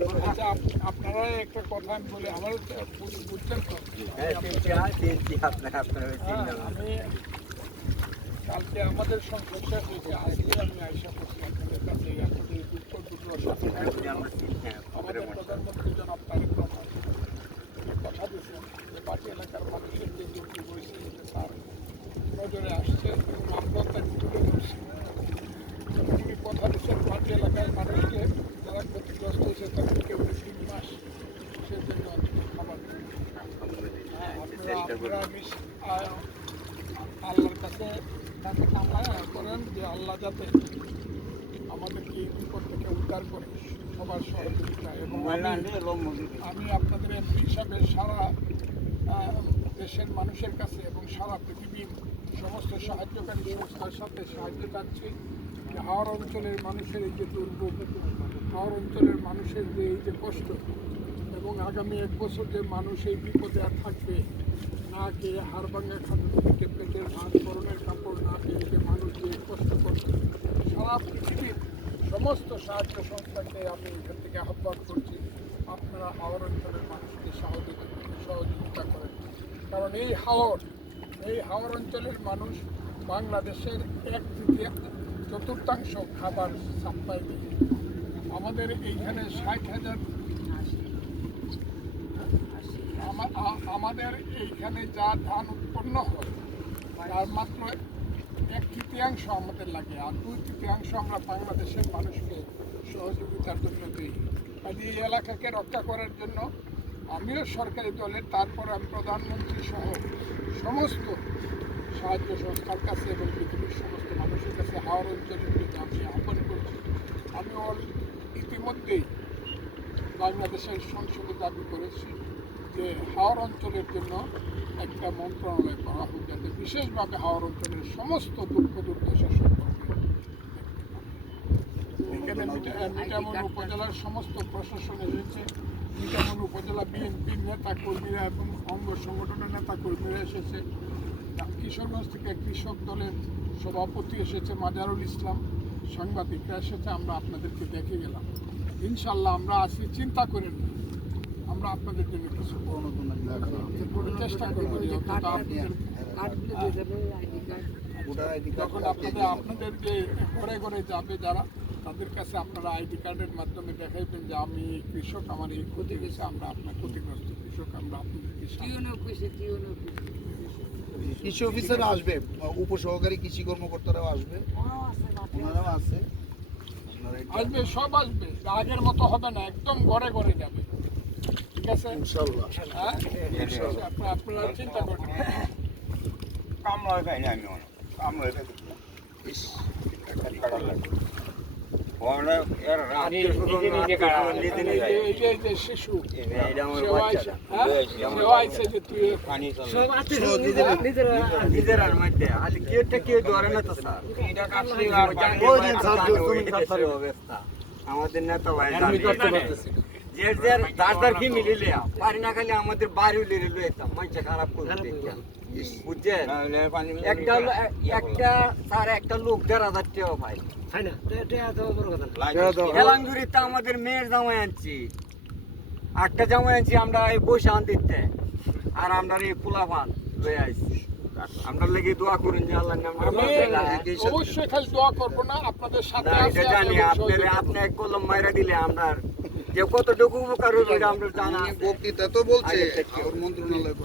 আচ্ছা, আপনারা একটা কথা আমি বলি, আমার বুঝছেন তো? আমি কালকে আমাদের সংসদ শেষ হয়েছে, আজকে আমি আইসা করছি আপনাদের কাছে আপনাদের দুঃখ দুর্দশা আমাদের প্রধানমন্ত্রী জনাব তারেক রহমান কথা দিয়েছেন যে বাকি এলাকার মানুষের যে দুর্যোগ হয়েছে এটা তার নজরে আসছে এবং আমরাও তার তুলে ধরছি। তিনি কথা দিচ্ছেন বাকি এলাকার মানুষকে যারা ক্ষতিগ্রস্ত হয়েছে তাদেরকে 3 মাস সে জন্য খাবার আল্লাহর কাছে তাকে কামনা করেন যে আল্লাহ যাতে আমাদেরকে এই বিপদ থেকে উদ্ধার করে সবার সহযোগিতা। এবং আমি আপনাদের এমপি হিসাবে সারা দেশের মানুষের কাছে এবং সারা পৃথিবীর সমস্ত সাহায্যকারী সংস্থার সাথে সাহায্য চাচ্ছি যে হাওর অঞ্চলের মানুষের এই যে দুর্ভোগ, হাওর অঞ্চলের মানুষের যে এই যে কষ্ট, এবং আগামী 1 বছর যে মানুষ এই বিপদে আর থাকবে না খেয়ে হাড়ভাঙা খাদ্য থেকে পেটের ভাত পরনের কাপড় না পেয়ে যে মানুষ যে কষ্ট করছে, সারা পৃথিবীর সমস্ত সাহায্য সংস্থাকে আমি এখান থেকে আহ্বান করছি আপনারা হাওর অঞ্চলের মানুষকে সহযোগিতা করেন। কারণ এই হাওর অঞ্চলের মানুষ বাংলাদেশের 1/4 খাবার সাপ্লাই দেয়। আমাদের এইখানে 60,000 আমাদের এইখানে যা ধান উৎপন্ন হয় তার মাত্র 1/3 আমাদের লাগে, আর 2/3 আমরা বাংলাদেশের মানুষকে সহযোগিতার জন্য দিই। কাজে এই এলাকাকে রক্ষা করার জন্য আমিও সরকারি দলের, তারপর আমি প্রধানমন্ত্রী সহ সমস্ত সাহায্য সংস্থার কাছে এবং পৃথিবীর সমস্ত মানুষের কাছে হাওর অঞ্চলের জন্য আমি আহ্বান করছি। আমি ইতিমধ্যেই বাংলাদেশের সংসদে দাবি করেছি যে হাওর অঞ্চলের জন্য একটা মন্ত্রণালয় করা হোক, যাতে বিশেষভাবে হাওর অঞ্চলের সমস্ত দুঃখ দুর্দশা সম্পর্কে। এখানে মিঠামন উপজেলার সমস্ত প্রশাসন এসেছে, মিঠামন উপজেলা বিএনপির নেতা কর্মীরা এবং অঙ্গ সংগঠনের নেতা কর্মীরা এসেছে, কিশোরগঞ্জ থেকে কৃষক দলের সভাপতি এসেছে মাজারুল ইসলাম, সাংবাদিকরা এসেছে। আমরা আপনাদেরকে দেখে গেলাম, ইনশাল্লাহ আমরা আছি, চিন্তা করেন না, আমরা আপনাদের জন্য কিছু চেষ্টা করবো। যখন আপনাদের যে ঘরে ঘরে যাবে যারা, তাদের কাছে আপনারা আইডি কার্ডের মাধ্যমে দেখাইবেন যে আমি কৃষক, আমার এই ক্ষতি হয়েছে, আমরা আপনার ক্ষতিগ্রস্ত কৃষক, আমরা আপনাদের কৃষি অফিসার আসবে, উপসহকারী কৃষি কর্মকর্তারাও আসবে, ওনারাও আছে, আসবে, সব আসবে। আগের মতো হবে না, একদম ঘরে ঘরে যাবে, ঠিক আছে? ইনশাআল্লাহ। হ্যাঁ, আপনারা চিন্তা করবেন। শিশু আমাদের নেতা ভাই কি মিলিলে পারি না, খালি আমাদের বাড়ি লইতাম মানুষটা খারাপ করে বুঝছেন। একটা লোক 1,500 টাকা ভাই এলাঙ্গুড়িতে আমাদের মেয়ের জামাই আনছি, 8টা জামাই আনছি আমরা এই বসে আনতে, আর আমরা এই পোলা পান লয়ে আইছি। আমরা লেগে দোয়া করুন যে আল্লাহ অবশ্যই খালি দোয়া করবো না, আপনাদের সাথে জানি আপনি কলম মাইরা দিলে আমরা যে কতটুকু উপকার হইবে আমরা জানা। বক্তৃতা তো বলছে মন্ত্রণালয়